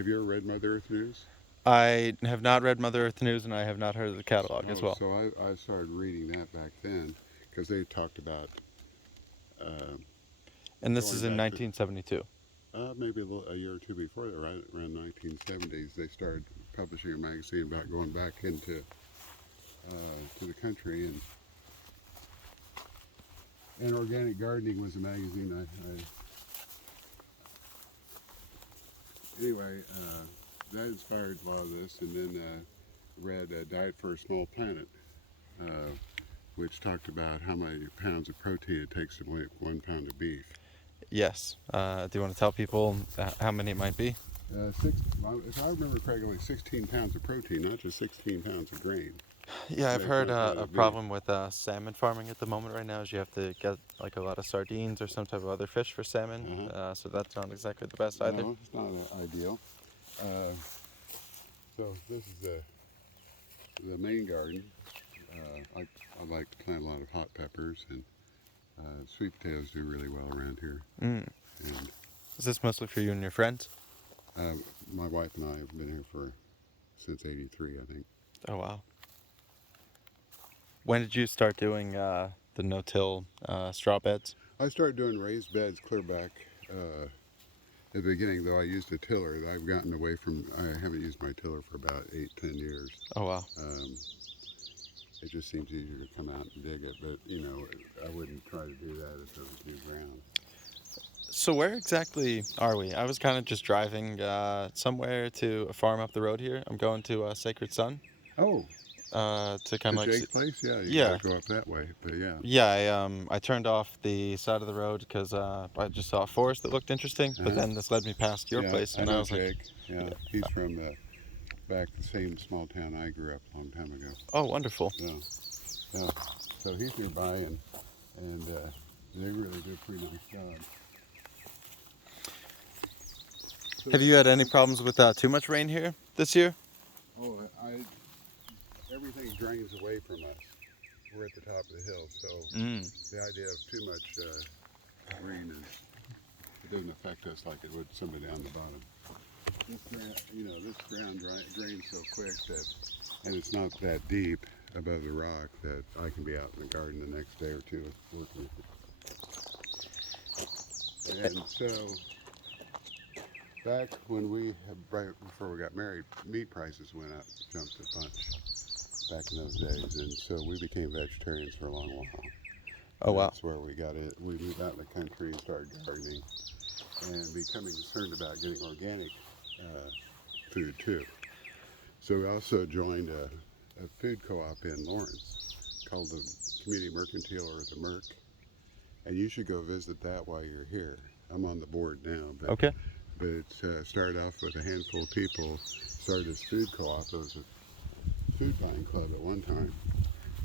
Have you ever read Mother Earth News? I have not read Mother Earth News, and I have not heard of the catalog as Oh, well. so I started reading that back then because they talked about uh, And this going is in back to 1972. maybe a year or two before that, right around 1970s. They started publishing a magazine about going back into to the country, and Organic Gardening was a magazine anyway, that inspired a lot of this, and then read Diet for a Small Planet, uh, which talked about how many pounds of protein it takes to make 1 pound of beef. Yes. Do you want to tell people how many it might be? If I remember correctly, 16 pounds of protein, not just 16 pounds of grain, Yeah, to I've make heard 1 pound a of beef. problem with salmon farming at the moment right now is you have to get like a lot of sardines or some type of other fish for salmon. Uh-huh. So that's not exactly the best either. No, it's not ideal. Uh, so this is the main garden. I like to plant a lot of hot peppers, and sweet potatoes do really well around here. Mm. And Is this mostly for you and your friends? uh, my wife and I have been here since '83, I think. Oh, wow. When did you start doing the no-till straw beds? I started doing raised beds clear back at the beginning, though I used a tiller. I've gotten away from. I haven't used my tiller for about 8, 10 years. Oh, wow. Um, it just seems easier to come out and dig it, but I wouldn't try to do that if it was new ground. So where exactly are we? I was kind of just driving somewhere to a farm up the road here. I'm going to Sacred Sun Oh, to kind to of like Jake's place? Yeah, you yeah. gotta go up that way. But yeah. Yeah, I turned off the side of the road because I just saw a forest that looked interesting, but Uh-huh. then this led me past your Yeah, place, I and I know was like, Jake. Yeah, yeah. he's from back the same small town I grew up a long time ago. Oh, wonderful. Yeah, yeah. So he's nearby, and they really do a pretty nice job. So Have you had any problems with too much rain here this year? oh, everything drains away from us. We're at the top of the hill, so Mm. the idea of too much rain it doesn't affect us like it would somebody down the bottom. This ground drains so quick and it's not that deep above the rock that I can be out in the garden the next day or two working with it. And so back right before we got married, meat prices went up, jumped a bunch back in those days, and so we became vegetarians for a long while. Oh, wow. That's where we got it. We moved out in the country and started gardening and becoming concerned about getting organic food too. So we also joined a food co-op in Lawrence called the Community Mercantile, or the MERC, and you should go visit that while you're here. I'm on the board now, Okay. but it started off with a handful of people, started this food co-op. It was a food buying club at one time,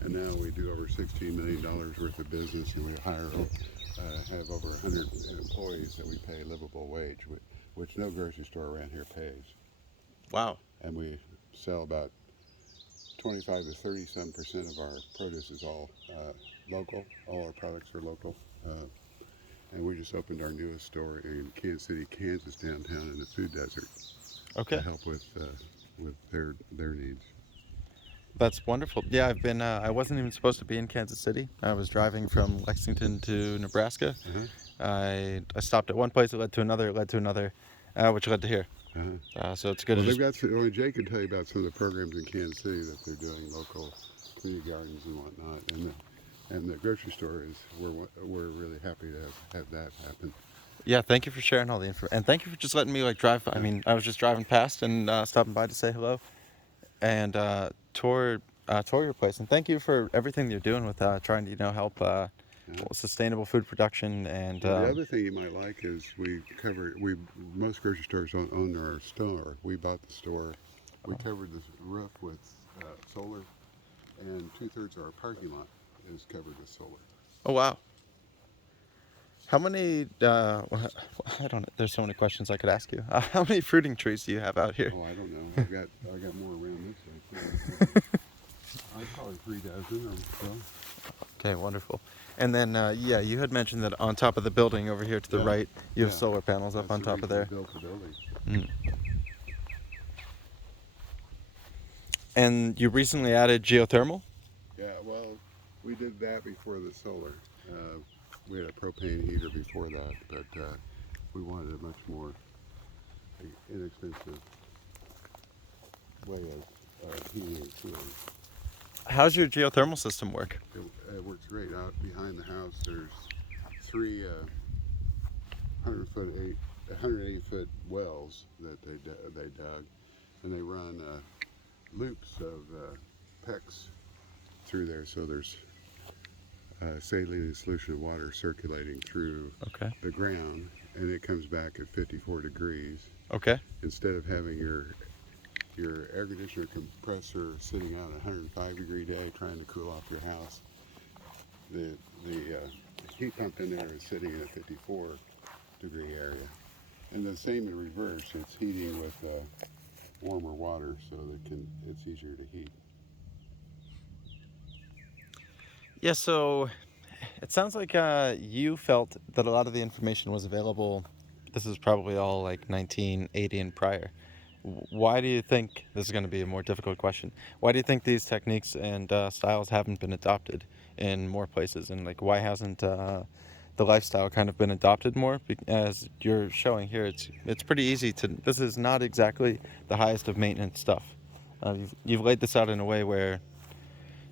and now we do over $16 million worth of business, and we have over 100 employees that we pay a livable wage, which no grocery store around here pays. Wow. And we sell about 25 to 30% of our produce is all local. All our products are local. And we just opened our newest store in Kansas City, Kansas, downtown in the food desert Okay. to help with their needs. That's wonderful. Yeah, I wasn't even supposed to be in Kansas City. I was driving from Lexington to Nebraska. Uh-huh. I stopped at one place, it led to another, which led to here. Uh-huh. So it's good Well, to they've just. got. Only Jake can tell you about some of the programs in Kansas City that they're doing, local community gardens and whatnot. And the grocery store is we're really happy to have that happen. Yeah, thank you for sharing all the info, and thank you for just letting me like drive. I mean, I was just driving past and stopping by to say hello, and tour your place. And thank you for everything you're doing with trying to help Uh-huh. sustainable food production. And Well, the other thing you might like is most grocery stores don't own our store. We bought the store. We covered the roof with solar, and 2/3 of our parking lot is covered with solar. oh, wow, how many? I don't know. There's so many questions I could ask you. How many fruiting trees do you have out here? Oh, I don't know. I got more around this way. I probably 3 dozen or so. Okay, wonderful. And then, yeah, you had mentioned that on top of the building over here to the Yeah, right, you have yeah. solar panels up That's on the top of reason we there. built the building. Mm. And you recently added geothermal? Yeah, well, we did that before the solar. Uh, we had a propane heater before that, but we wanted a much more inexpensive way of heating and cooling. How's your geothermal system work? It works great. Out behind the house, there's three 180-foot wells that they dug, and they run loops of PEX through there. So there's saline solution of water circulating through Okay. the ground, and it comes back at 54 degrees. Okay. Instead of having your air conditioner compressor sitting out at 105-degree day trying to cool off your house, the heat pump in there is sitting in a 54-degree area. And the same in reverse. It's heating with warmer water, so that it's easier to heat. Yeah, so it sounds like you felt that a lot of the information was available. This is probably all like 1980 and prior. Why do you think this is going to be a more difficult question? Why do you think these techniques and styles haven't been adopted in more places? And like, why hasn't the lifestyle kind of been adopted more? As you're showing here, it's pretty easy to. This is not exactly the highest of maintenance stuff. You've laid this out in a way where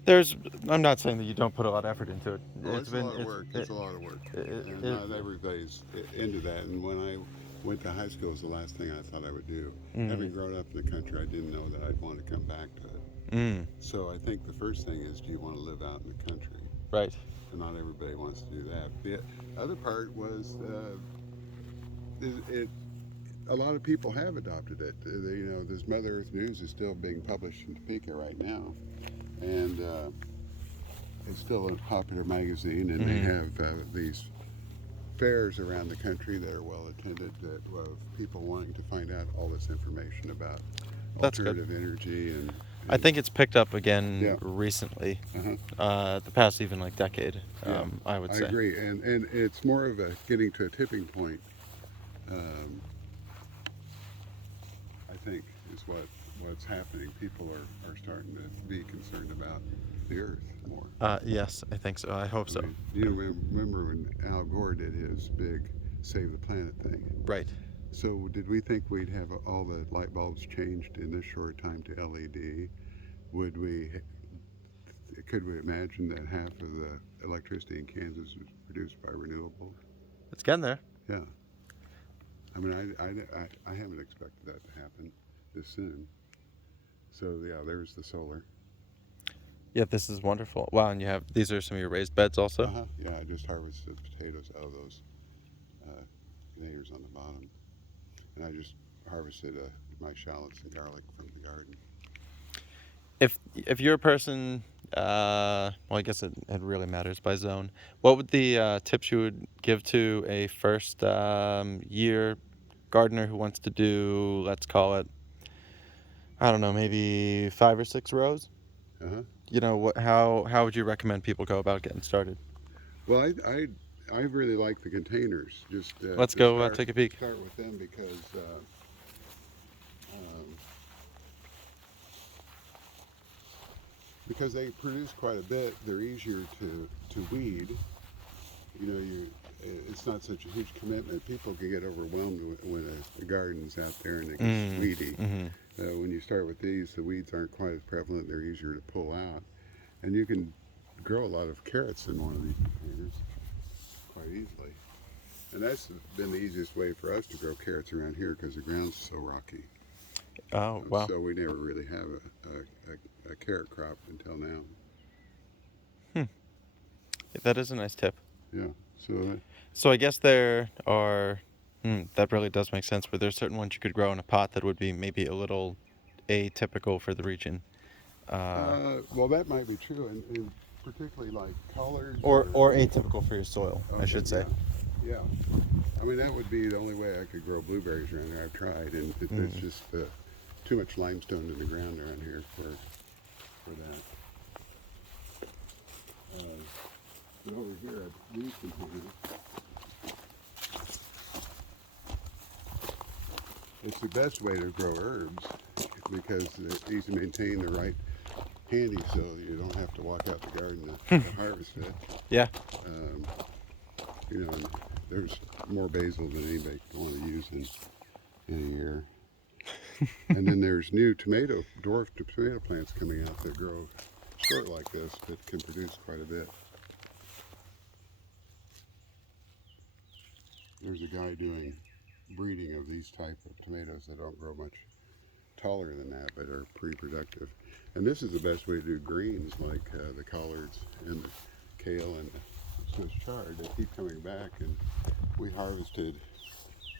there's. I'm not saying that you don't put a lot of effort into it. Oh, it's a lot of work. It's a lot of work, and It, not everybody's into that. And when I went to high school, it was the last thing I thought I would do. Having grown up in the country, I didn't know that I'd want to come back to it. So I think the first thing is, do you want to live out in the country? right. And not everybody wants to do that. The other part was a lot of people have adopted it. This Mother Earth News is still being published in Topeka right now, and it's still a popular magazine, and they have these fairs around the country that are well attended, of people wanting to find out all this information about That's good. alternative energy and I think it's picked up again Yeah. recently, uh the past even like decade. Yeah, I would I say. agree, and it's more of a getting to a tipping point. Um, I think is what's happening. People are starting to be concerned about the Earth more. Yes, I think so. I hope so. I mean, do you remember when Al Gore did his big Save the Planet thing? Right. So did we think we'd have all the light bulbs changed in this short time to LED? Could we imagine that half of the electricity in Kansas was produced by renewables? It's getting there. Yeah. I mean, I haven't expected that to happen this soon. So yeah, there's the solar. Yeah, this is wonderful. Wow, and these are some of your raised beds also. Yeah, I just harvested potatoes out of those containers on the bottom, and I just harvested my shallots and garlic from the garden. If you're a person, well, I guess it really matters by zone. What would the tips you would give to a first year gardener who wants to do, let's call it, I don't know, maybe 5 or 6 rows? Uh-huh. How would you recommend people go about getting started? Well, I really like the containers. Just Let's go take a peek. Start with them because they produce quite a bit. They're easier to weed. It's not such a huge commitment. People can get overwhelmed when a garden's out there and it gets weedy. When you start with these, the weeds aren't quite as prevalent. They're easier to pull out, and you can grow a lot of carrots in one of these containers quite easily. And that's been the easiest way for us to grow carrots around here because the ground's so rocky. Oh, wow. So we never really have a carrot crop until now. That is a nice tip. Yeah. So I guess there are, that really does make sense, where there's certain ones you could grow in a pot that would be maybe a little atypical for the region. Well, that might be true, and particularly like collards. Or atypical for your soil, I should say. Yeah. I mean, that would be the only way I could grow blueberries around here. I've tried, and there's just too much limestone in the ground around here for that. But over here at these containers, it's the best way to grow herbs. because it's easy to maintain the right handy, so you don't have to walk out the garden to harvest it. Yeah. Um, you know, and there's more basil than anybody can want to use in a year. And then there's new dwarf tomato plants coming out that grow short like this that can produce quite a bit. There's a guy doing breeding of these type of tomatoes that don't grow much taller than that, but are pretty productive. And this is the best way to do greens, like the collards and the kale and the Swiss chard. They keep coming back, and we harvested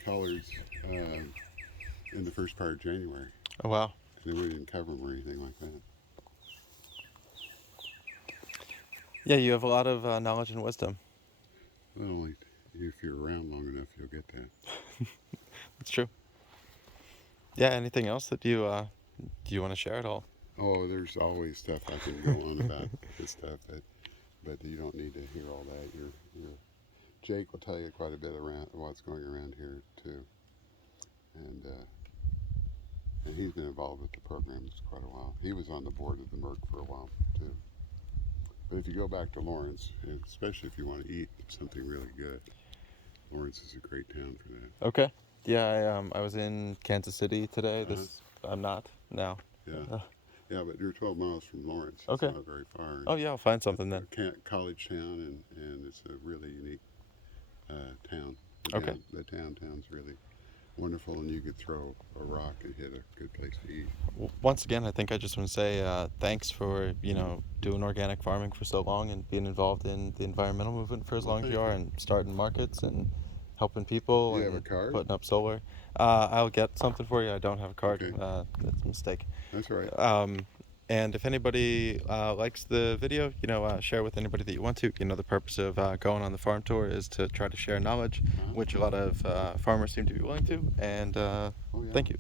collards in the first part of January. Oh wow. And we didn't cover them or anything like that. Yeah, you have a lot of knowledge and wisdom. Well, only if you're around long enough, you'll get that. It's true. Yeah. Anything else that you do you want to share at all? Oh, there's always stuff I can go on about this stuff, but you don't need to hear all that. Jake will tell you quite a bit around what's going around here too, and he's been involved with the programs quite a while. He was on the board of the Merck for a while too. But if you go back to Lawrence, and especially if you want to eat something really good, Lawrence is a great town for that. Okay. Yeah, I was in Kansas City today. Uh-huh. I'm not now. Yeah, yeah, but you're 12 miles from Lawrence. Okay. It's not very far. Oh yeah, I'll find something then. College town, and it's a really unique town. Okay. The downtown's really wonderful, and you could throw a rock and hit a good place to eat. Once again, I think I just want to say thanks for doing organic farming for so long and being involved in the environmental movement for as long as you are, and starting markets and helping people Do you and have a card? putting up solar. I'll get something for you. I don't have a card. Okay. That's a mistake. That's all right. And if anybody likes the video, share with anybody that you want to. The purpose of going on the farm tour is to try to share knowledge, which a lot of farmers seem to be willing to. And Oh, yeah. thank you.